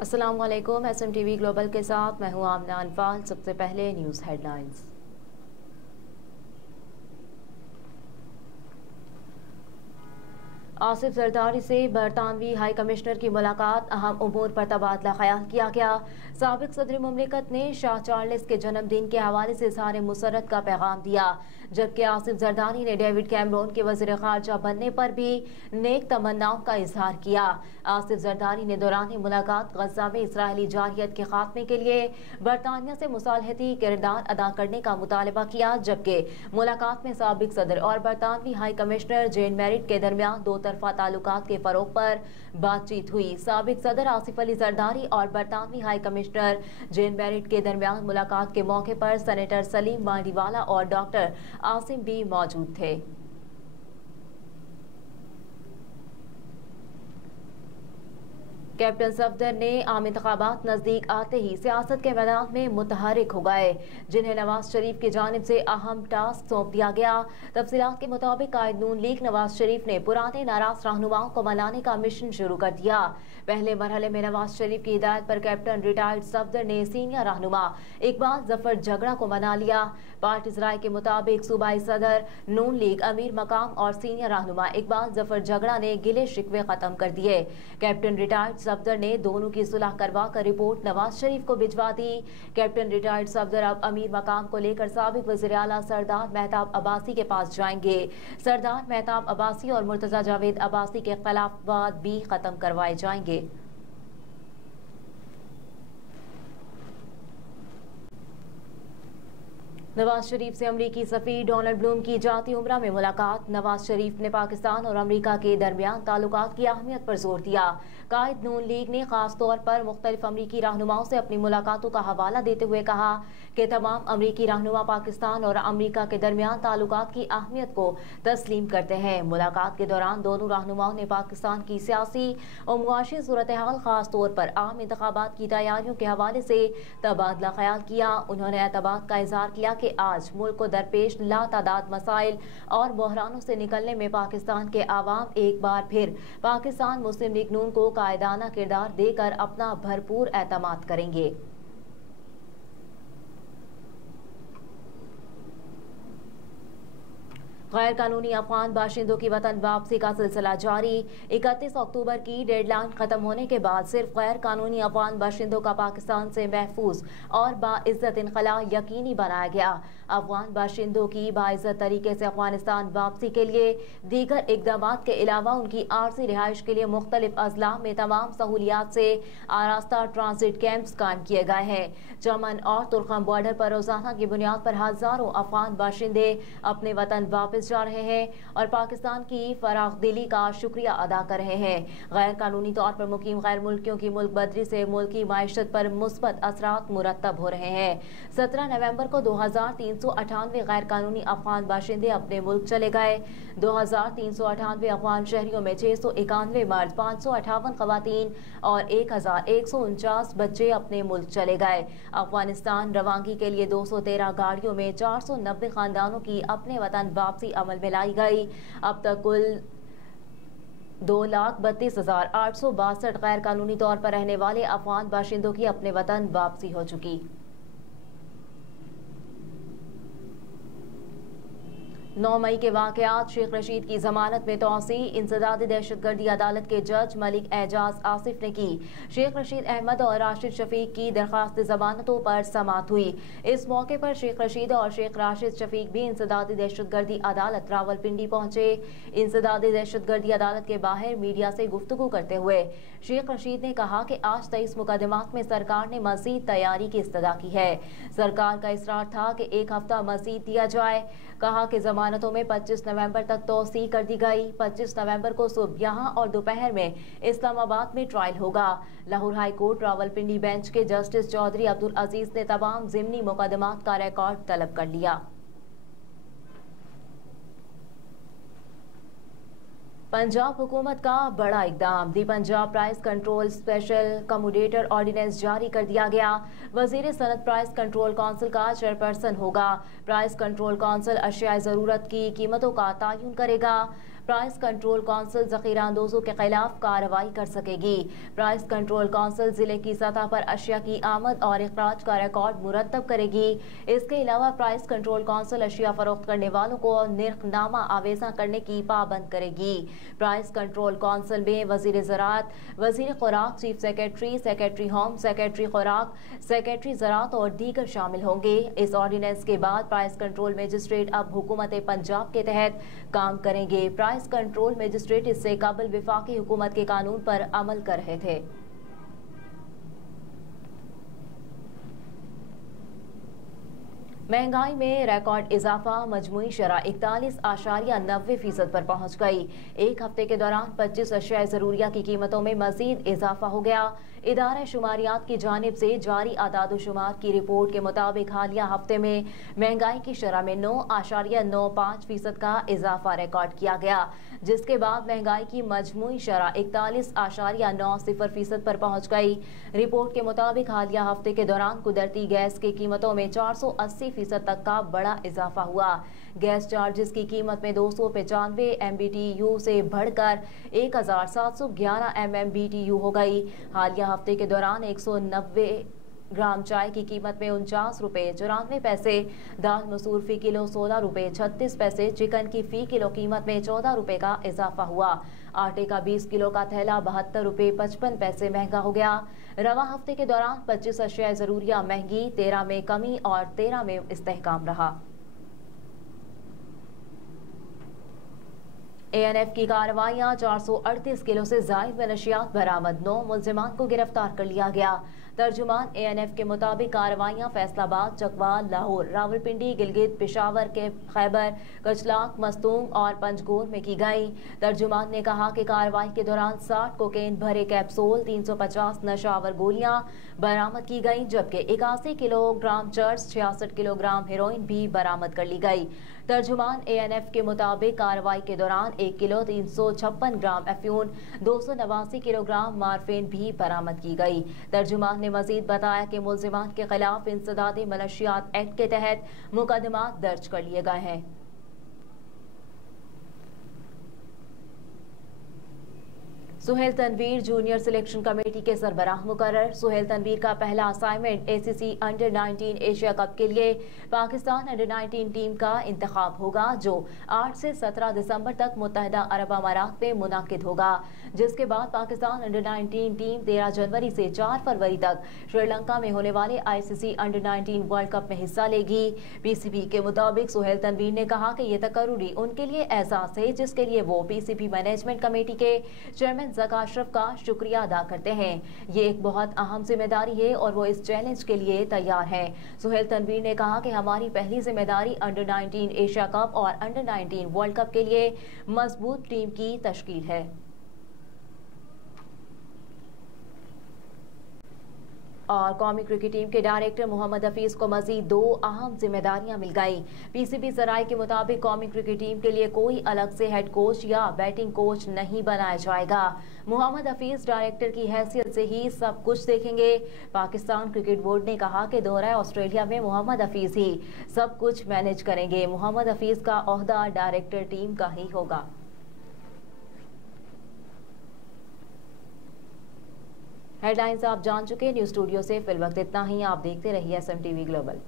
अस्सलाम वालेकुम। SMTV global के साथ मैं हूं आमना अनफाल। सबसे पहले न्यूज़ हेडलाइंस। आसिफ जरदारी से बरतानवी हाई कमिश्नर की मुलाकात, अहम उमूर पर तबादला ख्याल किया गया। साबिक सदर मुमलिकत ने शाह चार्ल्स के जन्मदिन के हवाले से इज़हार मुसर्रत का पैगाम दिया, जबकि आसिफ जरदारी ने डेविड कैमरून के वज़ीर ख़ारजा बनने पर भी नेक तमन्नाओं का इजहार किया। आसिफ जरदारी ने दौरान मुलाकात गज़ा में इसराइली जारहियत के खात्मे के लिए बरतानिया से मुसालहती किरदार अदा करने का मुतालबा किया, जबकि मुलाकात में साबिक सदर और बरतानवी हाई कमिश्नर जेन मेरिट के दरमियान दो तरफा ताल्लुकात के फरोग पर बातचीत हुई। साबिक सदर आसिफ अली जरदारी और बरतानवी हाई कमिश्नर जेन मेरिट के दरमियान मुलाकात के मौके पर सेनेटर सलीम मांडीवाला और डॉक्टर आसिम भी मौजूद थे। कैप्टन सफदर ने आम इंतखाबात नजदीक आते ही सियासत के मैदान में मुतहरिक हो गए, जिन्हें नवाज शरीफ की जानिब से अहम टास्क सौंप दिया गया। तफसीलात के मुताबिक कायद नून लीग नवाज शरीफ ने पुराने नाराज रहनुमाओं को मनाने का मिशन शुरू कर दिया। पहले मरहले में नवाज शरीफ की हिदायत पर कैप्टन रिटायर्ड सफदर ने सीनियर रहनुमा इकबाल जफर झगड़ा को मना लिया। पार्टी राय के मुताबिक सूबाई सदर नून लीग अमीर मकाम और सीनियर रहनुमा इकबाल जफर झगड़ा ने गिले शिकवे खत्म कर दिए। कैप्टन रिटायर्ड सफदर ने दोनों की सुलह करवा कर रिपोर्ट नवाज शरीफ को भिजवा दी। कैप्टन रिटायर्ड सफदर अब अमीर मकाम को लेकर साबिक वज़ीर आला सरदार मेहताब अब्बासी के पास जाएंगे। सरदार मेहताब अब्बासी और मुर्तजा जावेद अब्बासी के खिलाफ वाद भी खत्म करवाए जाएंगे। नवाज शरीफ से अमरीकी सफीर डोनाल्ड ब्लूम की जाती उम्रा में मुलाकात। नवाज शरीफ ने पाकिस्तान और अमरीका के दरमियान ताल्लुकात की अहमियत पर जोर दिया। कायद नून लीग ने खास तौर पर मुख्तलिफ अमरीकी रहनुमाओं से अपनी मुलाकातों का हवाला देते हुए कहा कि तमाम अमरीकी रहनुमा पाकिस्तान और अमरीका के दरमियान ताल्लुकात की अहमियत को तस्लीम करते हैं। मुलाकात के दौरान दोनों रहनुमाओं ने पाकिस्तान की सियासी और मुआशी सूरत हाल, खास तौर पर आम इंतखाबात की तैयारियों के हवाले से तबादला ख्याल किया। उन्होंने एतबार का इजहार किया कि आज मुल्क को दरपेश लातादाद मसाइल और बहरानों से निकलने में पाकिस्तान के आवाम एक बार फिर पाकिस्तान मुस्लिम लीग नून को कायदाना किरदार देकर अपना भरपूर एतमाद करेंगे। गैर कानूनी अफगान बाशिंदों की वतन वापसी का सिलसिला जारी। 31 अक्टूबर की डेडलाइन खत्म होने के बाद सिर्फ गैर कानूनी अफगान बाशिंदों का पाकिस्तान से महफूज और बाइज्जत इनखला यकीनी बनाया गया। अफगान बाशिंदों की बाइज्जत तरीके से अफगानिस्तान वापसी के लिए दीगर इकदाम के अलावा उनकी आर्जी रिहाइश के लिए मुख्तलिफ अजला में तमाम सहूलियात से आरास्ता ट्रांजिट कैंप्स कायम किए गए हैं। चमन और तुर्कम बॉर्डर पर रोजाना की बुनियाद पर हजारों अफगान बाशिंदे अपने वतन वापस जा रहे हैं और पाकिस्तान की फराखदिली का शुक्रिया अदा कर रहे हैं। गैर कानूनी तौर पर मुकीम गैर मुल्कियों की मुल्क बदरी से मुल्की माइशत पर मुस्बत असरात मुरतब हो रहे हैं। 17 नवंबर को 2398 गैर कानूनी अफगान बाशिंदे अपने मुल्क चले गए। 2398 अफगान शहरियों में 691 मर्द, 558 खवातीन और 1149 बच्चे अपने मुल्क चले गए। अफगानिस्तान रवानगी के लिए 213 गाड़ियों में 490 खानदानों की अपने वतन वापसी अमल में लाई गई। अब तक कुल 2,32,862 गैर कानूनी तौर पर रहने वाले अफगान बाशिंदों की अपने वतन वापसी हो चुकी। 9 मई के वाकयात, शेख रशीद की जमानत में तोसी। इंसदादी दहशतगर्दी अदालत के जज मलिक एजाज आसिफ ने की शेख रशीद अहमद और राशिद शफीक की दरखास्त जमानतों पर समाअत हुई। इस मौके पर शेख रशीद और शेख राशिद शफीक भी इंसदादी दहशतगर्दी अदालत रावलपिंडी पहुंचे। इंसदादी दहशतगर्दी अदालत के बाहर मीडिया से गुफ्तगू करते हुए शेख रशीद ने कहा कि आज 23 मुकदमात में सरकार ने मजीद तैयारी की इस्तदा की है। सरकार का इसरार था कि एक हफ्ता मजीद दिया जाए। कहा कि जमानतों में 25 नवंबर तक तौसी कर दी गई। 25 नवंबर को सुबह यहाँ और दोपहर में इस्लामाबाद में ट्रायल होगा। Lahore high court Rawalpindi bench के जस्टिस चौधरी अब्दुल अजीज ने तमाम जिमनी मुकदमात का रिकॉर्ड तलब कर लिया। पंजाब हुकूमत का बड़ा इकदाम, the Punjab price control special commodity ordinance जारी कर दिया गया। वजीर सनत प्राइस कंट्रोल काउंसिल का चेयरपर्सन होगा। प्राइस कंट्रोल काउंसिल अशियाए ज़रूरत की कीमतों का तयन करेगा। प्राइस कंट्रोल काउंसिल जखीरा अंदोजों के खिलाफ कार्रवाई कर सकेगी। प्राइस कंट्रोल काउंसिल जिले की सतह पर अशिया की आमद और इखराज का रिकॉर्ड मुरतब करेगी। इसके अलावा प्राइस कंट्रोल काउंसिल अशिया फरोख्त करने वालों को निर्खनामा आवेजा करने की पाबंद करेगी। प्राइस कंट्रोल काउंसिल में वजीर ज़राअत, वजीर खुराक, chief secretary, secretary home, secretary खुराक, सेक्रेटरी ज़राअत और दीगर शामिल होंगे। इस ऑर्डिनेंस के बाद प्राइस कंट्रोल मजिस्ट्रेट अब हुकूमत पंजाब के तहत काम करेंगे। प्राइस कंट्रोल मजिस्ट्रेट इससे कबल विफाकी हुकूमत के कानून पर अमल कर रहे थे। महंगाई में रिकॉर्ड इजाफा, मजमूई शरह 41.90% पर पहुंच गई। एक हफ्ते के दौरान 25 अशिया ज़रूरिया की कीमतों में मजीद इजाफा हो गया। इदारा शुमारियात की जानिब से जारी आदाद-ओ-शुमार की रिपोर्ट के मुताबिक हालिया हफ्ते में महंगाई की शरह में 9.95% का इजाफा रिकॉर्ड किया गया, जिसके बाद महंगाई की मजमूई शरह 41.90% पर पहुंच गई। रिपोर्ट के मुताबिक हालिया हफ्ते के दौरान कुदरती गैस की कीमतों में 480% तक का बड़ा इजाफा हुआ। गैस चार्जेस की कीमत में 295 MMBTU से बढ़कर 1711 MMBTU हो गई। हालिया हफ्ते के दौरान 190 ग्राम चाय की कीमत में 49 रुपये 94 पैसे, दाल मसूर फी किलो 16 रुपये 36 पैसे, चिकन की फी किलो कीमत में 14 रुपये का इजाफा हुआ। आटे का 20 किलो का थैला 72 रुपये 55 पैसे महंगा हो गया। रवा हफ्ते के दौरान 25 अशिया ज़रूरिया महंगी, 13 में कमी और 13 में इस्तेहकाम रहा। ANF की कार्रवाइयां, 438 किलो से जायद मनशियात बरामद, 9 मुल्जिमान को गिरफ्तार कर लिया गया। तर्जुमान ANF के मुताबिक कार्रवाइयां फैसलाबाद, चकवाल, लाहौर, रावलपिंडी, गिलगित, पेशावर के खैबर, कचलाक, मस्तूम और पंजगोर में की गई। तर्जुमान ने कहा कि कार्रवाई के दौरान 60 कोकेन भरे कैप्सूल, 350 नशावर गोलियां बरामद की गई, जबकि 81 किलोग्राम चर्स, 66 किलोग्राम हेरोइन भी बरामद कर ली गई। तर्जुमान ANF के मुताबिक कार्रवाई के दौरान 1 किलो 356 ग्राम अफ्यून, 289 किलोग्राम मार्फिन भी बरामद की गई। तर्जुमान ने मजीद बताया कि मुल्जिमान के खिलाफ इंसदादे मनशियात एक्ट के तहत मुकदमा दर्ज कर लिए गए हैं। Suhail Tanveer junior selection committee के सरबराह मुकर्रर। सुहेल तनवीर का पहला assignment ACC under 19 Asia cup के लिए पाकिस्तान अंडर 19 टीम का इंतखाब होगा, जो 8 से 17 दिसंबर तक मुत्तहदा अरब अमारात में मुनाकिद होगा, जिसके बाद पाकिस्तान अंडर 19 टीम 13 जनवरी से 4 फरवरी तक श्रीलंका में होने वाले ICC अंडर 19 वर्ल्ड कप में हिस्सा लेगी। PCB के मुताबिक सुहेल तनवीर ने कहा कि यह तकर्रुरी उनके लिए एहसास है, जिसके लिए वो PCB मैनेजमेंट कमेटी के चेयरमैन ज़का अशरफ का शुक्रिया अदा करते हैं। ये एक बहुत अहम जिम्मेदारी है और वो इस चैलेंज के लिए तैयार हैं। सुहेल तनवीर ने कहा कि हमारी पहली जिम्मेदारी अंडर 19 एशिया कप और अंडर 19 वर्ल्ड कप के लिए मजबूत टीम की तश्कील है। और कौमी क्रिकेट टीम के डायरेक्टर मोहम्मद हफीज को मजीद 2 अहम जिम्मेदारियां मिल गई। PCB जराये के मुताबिक कौमी क्रिकेट टीम के लिए कोई अलग से हेड कोच या बैटिंग कोच नहीं बनाया जाएगा। मोहम्मद हफीज डायरेक्टर की हैसियत से ही सब कुछ देखेंगे। पाकिस्तान क्रिकेट बोर्ड ने कहा कि दोहरा ऑस्ट्रेलिया में मोहम्मद हफीज ही सब कुछ मैनेज करेंगे। मोहम्मद हफीज का ओहदा डायरेक्टर टीम का ही होगा। हेडलाइंस आप जान चुके। न्यूज़ स्टूडियो से फिलवक्त इतना ही। आप देखते रहिए SMTV ग्लोबल।